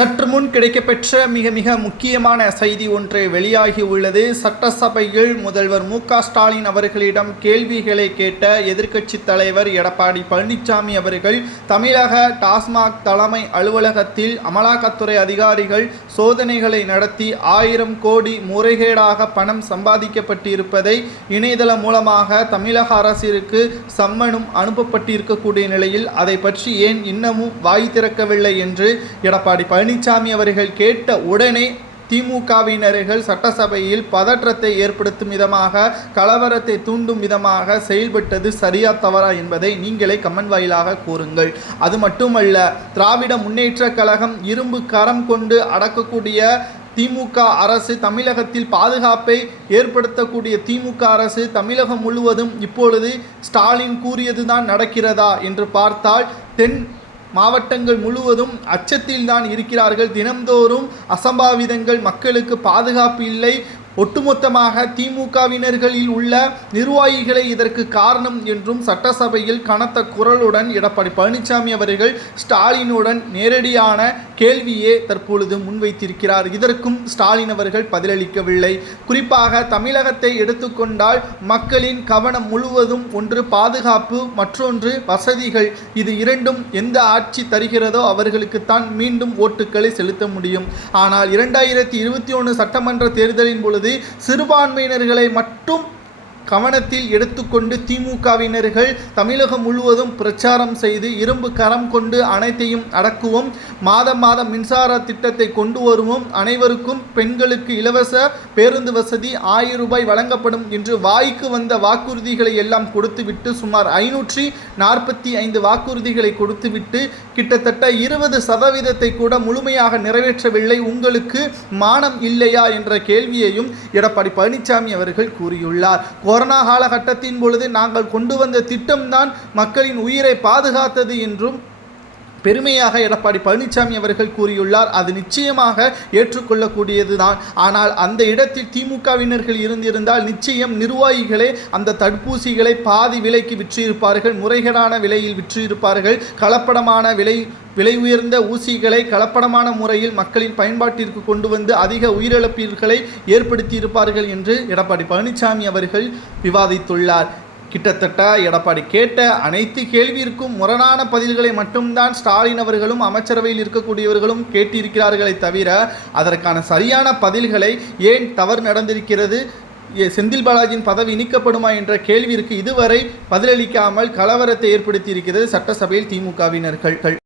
சற்று முன் கிடைக்கப்பெற்ற மிக முக்கியமான செய்தி ஒன்று வெளியாகி உள்ளது. சட்டசபையில் முதல்வர் மு.க.ஸ்டாலின் அவர்களிடம் கேள்விகளை கேட்ட எதிர்க்கட்சித் தலைவர் எடப்பாடி பழனிசாமி அவர்கள் தமிழக டாஸ்மாக் தலைமை அலுவலகத்தில் அமலாக்கத்துறை அதிகாரிகள் சோதனைகளை நடத்தி 1000 கோடி முறைகேடாக பணம் சம்பாதிக்கப்பட்டிருப்பதை இணையதளம் மூலமாக தமிழக அரசிற்கு சம்மனும் அனுப்பப்பட்டிருக்கக்கூடிய நிலையில் அதை பற்றி ஏன் இன்னமும் வாய் திறக்கவில்லை என்று எடப்பாடி பழனிசாமி அவர்கள் கேட்ட உடனே திமுகவினர்கள் சட்டசபையில் பதற்றத்தை ஏற்படுத்தும் விதமாக, கலவரத்தை தூண்டும் விதமாக செயல்பட்டது சரியா தவறா என்பதை நீங்களே கமெண்ட் வாயிலாக கூறுங்கள். அது மட்டுமல்ல, திராவிட முன்னேற்றக் கழகம் இரும்பு கரம் கொண்டு அடக்கக்கூடிய திமுக அரசு, தமிழகத்தில் பாதுகாப்பை ஏற்படுத்தக்கூடிய திமுக அரசு தமிழகம் முழுவதும் இப்பொழுது ஸ்டாலின் கூறியதுதான் நடக்கிறதா என்று பார்த்தால் தென் மாவட்டங்கள் முழுவதும் அச்சத்தில் தான் இருக்கிறார்கள். தினம்தோறும் அசம்பாவிதங்கள், மக்களுக்கு பாதுகாப்பு இல்லை. ஒட்டுமொத்தமாக திமுகவினர்களில் உள்ள நிர்வாகிகளை இதற்கு காரணம் என்றும் சட்டசபையில் கனத்த குரலுடன் எடப்பாடி பழனிசாமி அவர்கள் ஸ்டாலினுடன் நேரடியான கேள்வியே தற்பொழுது முன்வைத்திருக்கிறார். இதற்கும் ஸ்டாலின் அவர்கள் பதிலளிக்கவில்லை. குறிப்பாக தமிழகத்தை எடுத்துக்கொண்டால் மக்களின் கவனம் முழுவதும் ஒன்று பாதுகாப்பு, மற்றொன்று வசதிகள். இது இரண்டும் எந்த ஆட்சி தருகிறதோ அவர்களுக்குத்தான் மீண்டும் ஓட்டுக்களை செலுத்த முடியும். ஆனால் 2021 சட்டமன்ற தேர்தலின் பொழுது சிறுபான்மையினர்களை மட்டும் கவனத்தில் எடுத்துக்கொண்டு திமுகவினர்கள் தமிழகம் முழுவதும் பிரச்சாரம் செய்து இரும்பு கரம் கொண்டு அனைத்தையும் அடக்குவோம், மாதம் மின்சார திட்டத்தை கொண்டு வருவோம், அனைவருக்கும் பெண்களுக்கு இலவச பேருந்து வசதி 1000 ரூபாய் வழங்கப்படும் என்று வாய்க்கு வந்த வாக்குறுதிகளை எல்லாம் கொடுத்துவிட்டு சுமார் 545 வாக்குறுதிகளை கொடுத்துவிட்டு கிட்டத்தட்ட 20% கூட முழுமையாக நிறைவேற்றவில்லை. உங்களுக்கு மானம் இல்லையா என்ற கேள்வியையும் எடப்பாடி பழனிசாமி அவர்கள் கூறியுள்ளார். கொரோனா காலகட்டத்தின் பொழுது நாங்கள் கொண்டு வந்த திட்டம்தான் மக்களின் உயிரை பாதுகாத்தது என்றும் பெருமையாக எடப்பாடி பழனிசாமி அவர்கள் கூறியுள்ளார். அது நிச்சயமாக ஏற்றுக்கொள்ளக்கூடியதுதான். ஆனால் அந்த இடத்தில் திமுகவினர்கள் இருந்திருந்தால் நிச்சயம் நிர்வாகிகளே அந்த தடுப்பூசிகளை பாதி விலைக்கு விற்றிருப்பார்கள், முறைகேடான விலையில் விற்றிருப்பார்கள். கலப்படமான விலை உயர்ந்த ஊசிகளை கலப்படமான முறையில் மக்களின் பயன்பாட்டிற்கு கொண்டு வந்து அதிக உயிரிழப்பீர்களை ஏற்படுத்தியிருப்பார்கள் என்று எடப்பாடி பழனிசாமி அவர்கள் விவாதித்துள்ளார். கிட்டத்தட்ட எடப்பாடி கேட்ட அனைத்து கேள்வியிற்கும் முரணான பதில்களை மட்டும்தான் ஸ்டாலின் அவர்களும் அமைச்சரவையில் இருக்கக்கூடியவர்களும் கேட்டிருக்கிறார்களே தவிர அதற்கான சரியான பதில்களை, ஏன் தவறு நடந்திருக்கிறது, செந்தில் பாலாஜியின் பதவி நீக்கப்படுமா என்ற கேள்விற்கு இதுவரை பதிலளிக்காமல் கலவரத்தை ஏற்படுத்தியிருக்கிறது சட்டசபையில் திமுகவினர்கள்.